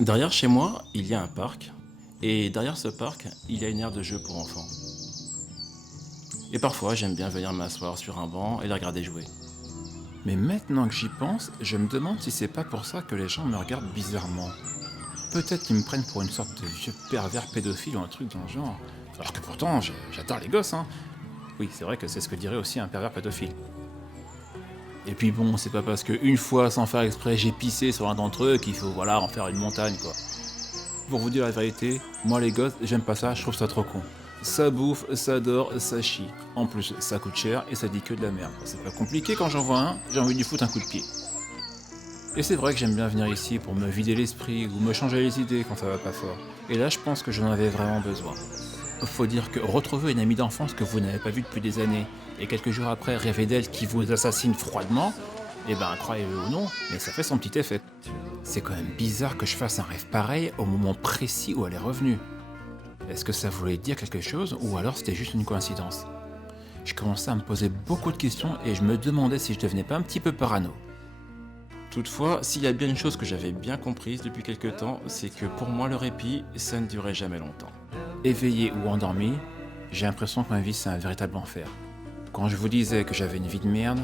Derrière chez moi, il y a un parc, et derrière ce parc, il y a une aire de jeu pour enfants. Et parfois, j'aime bien venir m'asseoir sur un banc et les regarder jouer. Mais maintenant que j'y pense, je me demande si c'est pas pour ça que les gens me regardent bizarrement. Peut-être qu'ils me prennent pour une sorte de vieux pervers pédophile ou un truc dans le genre. Alors que pourtant, j'adore les gosses, hein. Oui, c'est vrai que c'est ce que dirait aussi un pervers pédophile. Et puis bon, c'est pas parce qu'une fois, sans faire exprès, j'ai pissé sur un d'entre eux qu'il faut, en faire une montagne, quoi. Pour vous dire la vérité, moi les gosses, j'aime pas ça, je trouve ça trop con. Ça bouffe, ça dort, ça chie. En plus, ça coûte cher et ça dit que de la merde. C'est pas compliqué quand j'en vois un, j'ai envie de lui foutre un coup de pied. Et c'est vrai que j'aime bien venir ici pour me vider l'esprit ou me changer les idées quand ça va pas fort. Et là, je pense que j'en avais vraiment besoin. Faut dire que retrouver une amie d'enfance que vous n'avez pas vue depuis des années, et quelques jours après rêver d'elle qui vous assassine froidement, eh ben croyez-le ou non, mais ça fait son petit effet. C'est quand même bizarre que je fasse un rêve pareil au moment précis où elle est revenue. Est-ce que ça voulait dire quelque chose ou alors c'était juste une coïncidence? Je commençais à me poser beaucoup de questions et je me demandais si je devenais pas un petit peu parano. Toutefois, s'il y a bien une chose que j'avais bien comprise depuis quelque temps, c'est que pour moi le répit, ça ne durait jamais longtemps. Éveillé ou endormi, j'ai l'impression que ma vie c'est un véritable enfer. Quand je vous disais que j'avais une vie de merde,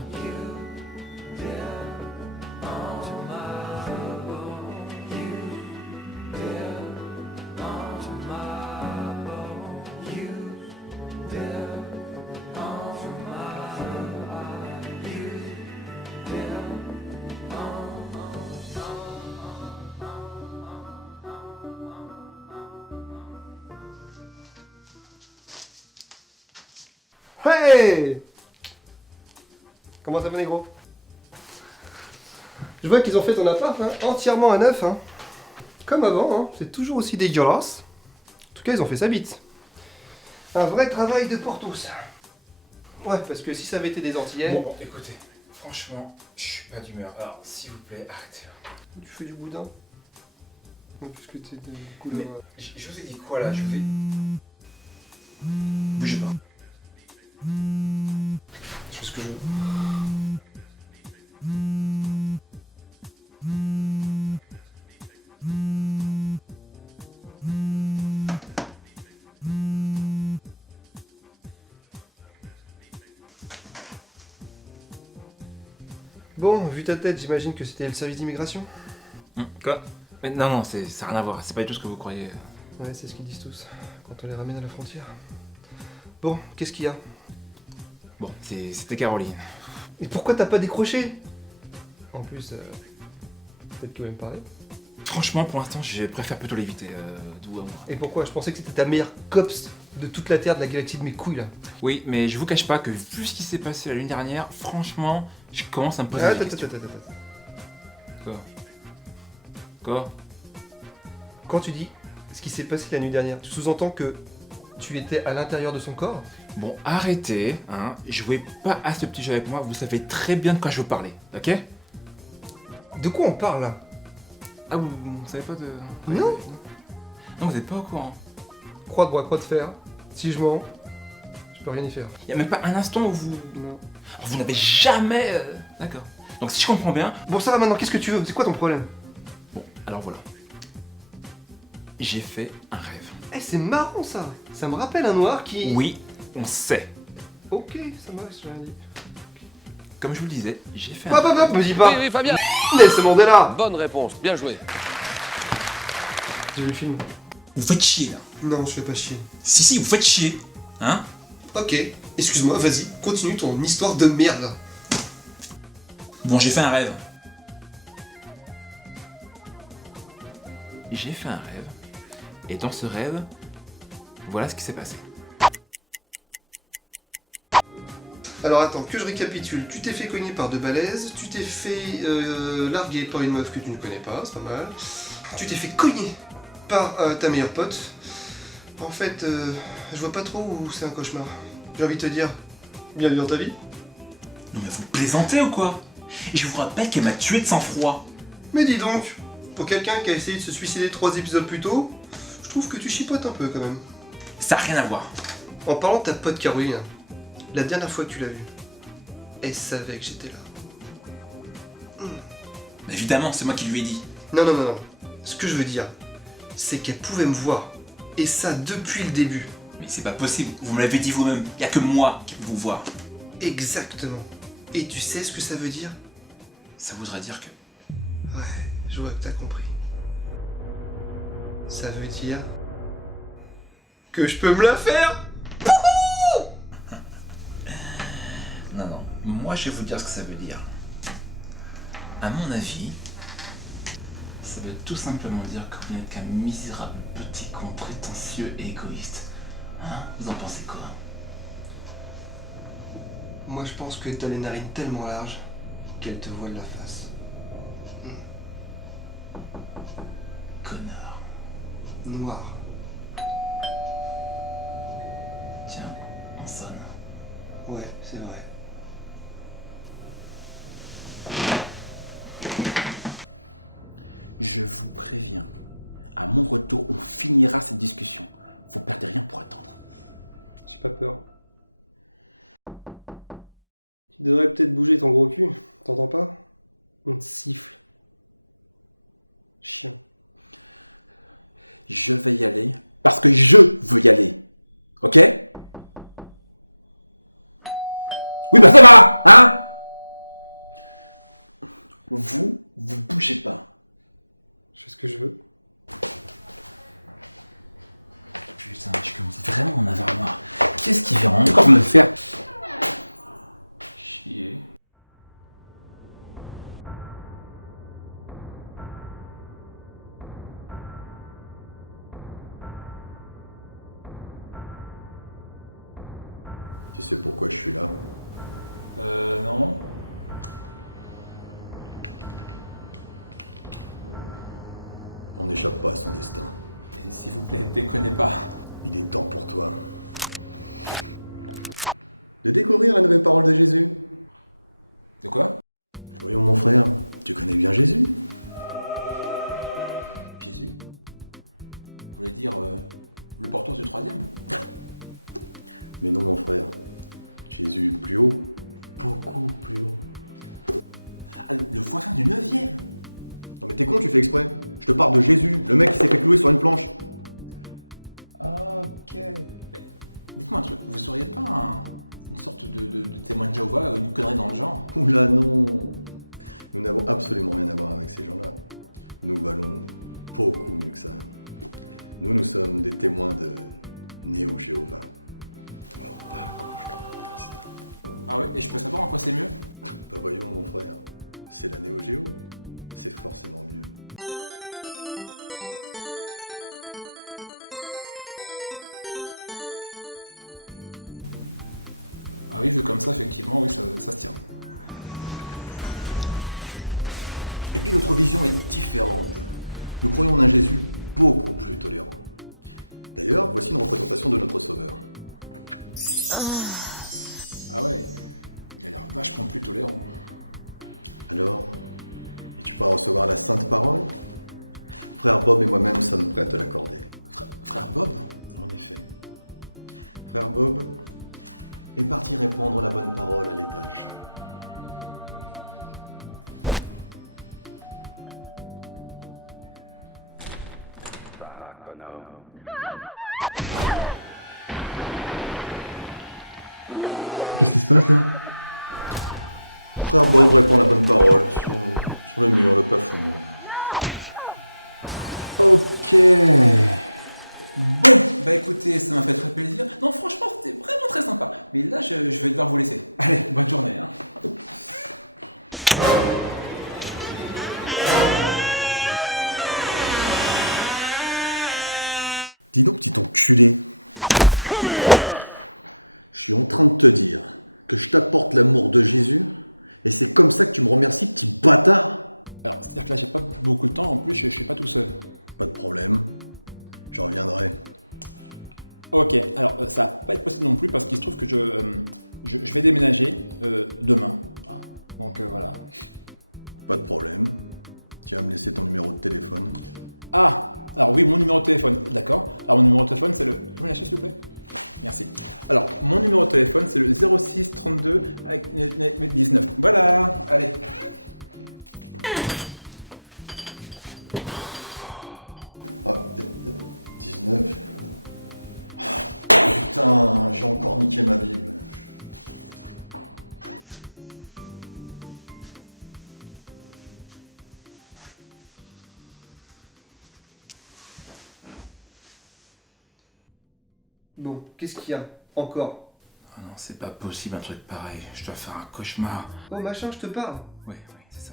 Hey! Comment ça va, négro? Je vois qu'ils ont fait ton appart entièrement à neuf. Comme avant, c'est toujours aussi dégueulasse. En tout cas, ils ont fait ça vite. Un vrai travail de Portos. Ouais, parce que si ça avait été des Antillais... Bon, écoutez, franchement, je suis pas d'humeur. Alors, s'il vous plaît, arrêtez. Tu fais du boudin? Non, puisque tu de couleur... Mais je vous ai dit quoi là? Je vous ai... Bougez pas. Je fais ce que je veux. Bon, vu ta tête, j'imagine que c'était le service d'immigration? Quoi? Mais non, ça n'a rien à voir. C'est pas du tout ce que vous croyez. Ouais, c'est ce qu'ils disent tous, quand on les ramène à la frontière. Bon, qu'est-ce qu'il y a? Bon, c'était Caroline. Et pourquoi t'as pas décroché? En plus, peut-être qu'il va me parler. Franchement, pour l'instant, je préfère plutôt l'éviter, d'où à moi. Et pourquoi? Je pensais que c'était ta meilleure copse de toute la Terre, de la galaxie de mes couilles, là. Oui, mais je vous cache pas que vu ce qui s'est passé la lune dernière, franchement, je commence à me poser des questions. Quoi? Quoi? Quand tu dis ce qui s'est passé la nuit dernière, tu sous-entends que tu étais à l'intérieur de son corps? Bon, arrêtez, jouez pas à ce petit jeu avec moi, vous savez très bien de quoi je veux parler, ok? De quoi on parle, là? Ah, vous savez pas de... Non. Non, vous êtes pas au courant. Croix de bois, croix de fer. Si je mens, je peux rien y faire. Y a même pas un instant où vous... Non. Alors, vous n'avez jamais... D'accord. Donc si je comprends bien... Bon, ça va maintenant, qu'est-ce que tu veux? C'est quoi ton problème? Bon, alors voilà. J'ai fait un rêve. Eh, c'est marrant, ça. Ça me rappelle un noir qui... Oui, on sait. Ok, ça marche, j'ai rien dit. Comme je vous le disais, j'ai fait un Hop, hop, hop, me dis pas. Oui, Fabien. Nelson Mandela. Bonne réponse, bien joué. J'ai vu le film. Vous faites chier là. Non, je fais pas chier. Si, vous faites chier. Hein? Ok, excuse-moi, vas-y, continue ton histoire de merde. Bon, j'ai fait un rêve. J'ai fait un rêve. Et dans ce rêve, voilà ce qui s'est passé. Alors attends, que je récapitule. Tu t'es fait cogner par deux balaises, tu t'es fait larguer par une meuf que tu ne connais pas, c'est pas mal. Tu t'es fait cogner par ta meilleure pote. En fait, je vois pas trop où c'est un cauchemar. J'ai envie de te dire, bienvenue dans ta vie. Non mais vous plaisantez ou quoi? Et je vous rappelle qu'elle m'a tué de sang-froid. Mais dis donc, pour quelqu'un qui a essayé de se suicider 3 épisodes plus tôt, je trouve que tu chipotes un peu quand même. Ça a rien à voir. En parlant de ta pote Caroline, la dernière fois que tu l'as vue, elle savait que j'étais là. Évidemment, c'est moi qui lui ai dit. Non, non, non, non. Ce que je veux dire, c'est qu'elle pouvait me voir. Et ça depuis le début. Mais c'est pas possible, vous me l'avez dit vous-même, y a que moi qui peux vous voir. Exactement. Et tu sais ce que ça veut dire? Ça voudrait dire que... Ouais, je vois que t'as compris. Ça veut dire... que je peux me la faire. Non, non, moi je vais vous dire ce que ça veut dire. À mon avis, ça veut tout simplement dire que vous n'êtes qu'un misérable petit con prétentieux et égoïste. Hein? Vous en pensez quoi? Moi je pense que t'as les narines tellement larges qu'elle te voile la face. Connard. Noir. Tiens, on sonne. Ouais, c'est vrai. Je vous préviens, à mon retour, on finira cette discussion. Vous perdez rien pour attendre. J'ai pas peur. Tu devrais peut-être bouger ton gros cul, t'entends pas? On te siffle. Chien. Je vais y aller parce que je veux y aller. Ok? Oui, bah ça va, hein? Vous bougez pas. Je fais ce que je veux. Putain, je commence vraiment à en avoir marre. Qu'est-ce qui vient encore me faire chier? Tu sais pourquoi je suis là? Non. On n'échappe pas à son destin. S'il vous plaît, déconnez pas. Il est temps pour toi de découvrir la nouvelle parole de Jésus. De quoi? Voyons mon frère, tu connais bien Jésus? Jésus? Vous voulez dire le porteur du troisième? Mais non mon frère, Jésus plus haut, beaucoup plus haut. Ah, le voisin du 9e. Non mais t'es con, tu fais exprès. Je te parle de Jésus, le mec qui s'est fait clouer sur une planche. Ok. Dites-moi un truc, vous seriez pas une sorte de témoin de Jéhovah, une connerie dans le genre? Oula non. Nous n'avons absolument rien à voir avec ces gens-là. Nous valons beaucoup mieux que ça. Nous sommes des témoins de Néo-Jéhovah. Ah ouais, et je peux savoir en quoi c'est mieux? Bah voyons mon frère, c'est la Néo-Géo. C'est forcément mieux. Ah oui, vu comme ça, effectivement, oui, ça se tient. Et puis notre vision est différente. Nous croyons en un Jésus beaucoup plus tolérant. D'ailleurs, voici une représentation de notre Sauveur. Ah ouais, il a l'air vachement plus tolérant. Alors, es-tu pas à recevoir la sainte parole? Frère Bob et moi-même sommes prêts à te l'accorder. Frère Bob? En effet. Frère Bob est parti répandre la bonne parole à l'étage. Qu'est-ce qui se passe là? Frère Bob répand la bonne parole sur le mur, le plafond. Ok. Bon, bah écoutez, ça m'a fait très plaisir. Non, franchement, c'était vraiment très sympa. Mais là, je vais devoir vous laisser. Allez, bonne journée. Hein. Dis donc, petit enculé. Je suis en train de te dire que je t'apporte l'amour de Jésus, et c'est comme ça que tu me remercies, petit bâtard. Alors, c'est-à-dire que là, j'ai pas beaucoup de temps. En plus, je suis pas tout seul. Pas de problème, je reviendrai. Ok, alors ça va pas être possible non plus parce qu'il se trouve que je vais déménager demain. Hein. Donc voilà. Pas de problème. Tu vas me laisser ton numéro de téléphone. Ah, alors oui, mon numéro de téléphone, d'accord. Alors mon numéro de téléphone, c'est le... Vous pouvez me lâcher s'il vous plaît? Merci. Alors, mon numéro de téléphone, c'est le 06 32 avec 19. Voilà, allez. encore niqué ma Bible. Bon, qu'est-ce qu'il y a encore? Ah non, c'est pas possible un truc pareil. Je dois faire un cauchemar. Oh machin, je te parle. Oui, c'est ça.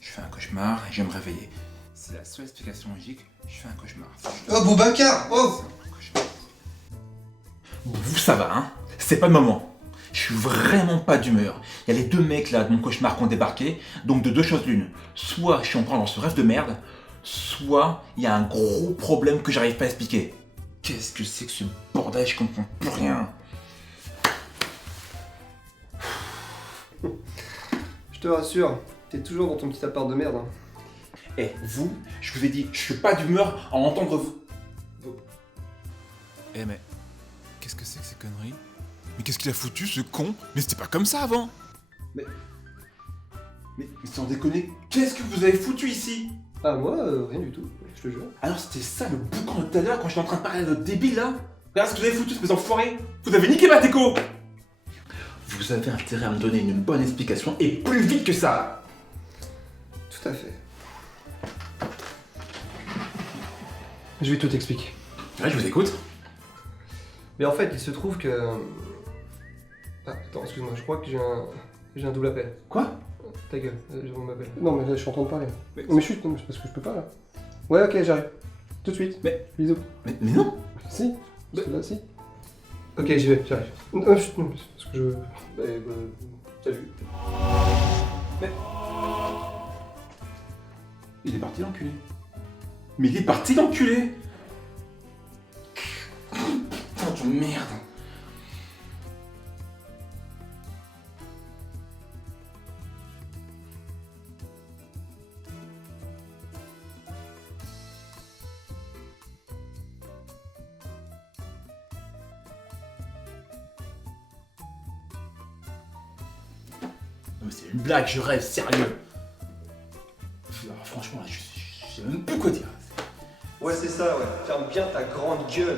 Je fais un cauchemar et je vais me réveiller. C'est la seule explication logique. Je fais un cauchemar. Oh Boubacar! Oh! Bon, vous, ça va, hein? C'est pas le moment. Je suis vraiment pas d'humeur. Il y a les deux mecs là de mon cauchemar qui ont débarqué. Donc de deux choses l'une. Soit je suis encore dans ce rêve de merde, soit il y a un gros problème que j'arrive pas à expliquer. Qu'est-ce que c'est que ce bordel? Je comprends plus rien. Je te rassure, t'es toujours dans ton petit appart de merde. Hein. Eh, vous, je vous ai dit, je suis pas d'humeur à entendre vous. Eh mais, qu'est-ce que c'est que ces conneries? Mais qu'est-ce qu'il a foutu ce con? Mais c'était pas comme ça avant! Mais sans déconner, qu'est-ce que vous avez foutu ici? Ah moi, rien du tout, je te jure. Alors c'était ça le boucan de tout à l'heure quand j'étais en train de parler à notre débile là? Regarde ce que vous avez foutu, espèce d'enfoiré! Vous avez niqué ma déco! Vous avez intérêt à me donner une bonne explication et plus vite que ça! Tout à fait. Je vais tout t'expliquer. Ouais, je vous écoute. Mais en fait, il se trouve que... Ah, attends, excuse-moi, je crois que j'ai un double appel. Quoi? Ta gueule, on m'appelle. Non, mais là, je suis en train de parler. Mais chut, non, c'est parce que je peux pas, là. Ouais, ok, j'arrive. Tout de suite. Mais- Bisous. Mais non! Si. Parce que là, si. Ok, j'y vais, j'arrive. Non, chut, non, c'est parce que je... salut. Il est parti l'enculé. Mais il est parti l'enculé! Putain de merde! Mais c'est une blague, je rêve, sérieux! Franchement, là, je sais même plus quoi dire. Ouais, c'est ça, ouais. Ferme bien ta grande gueule.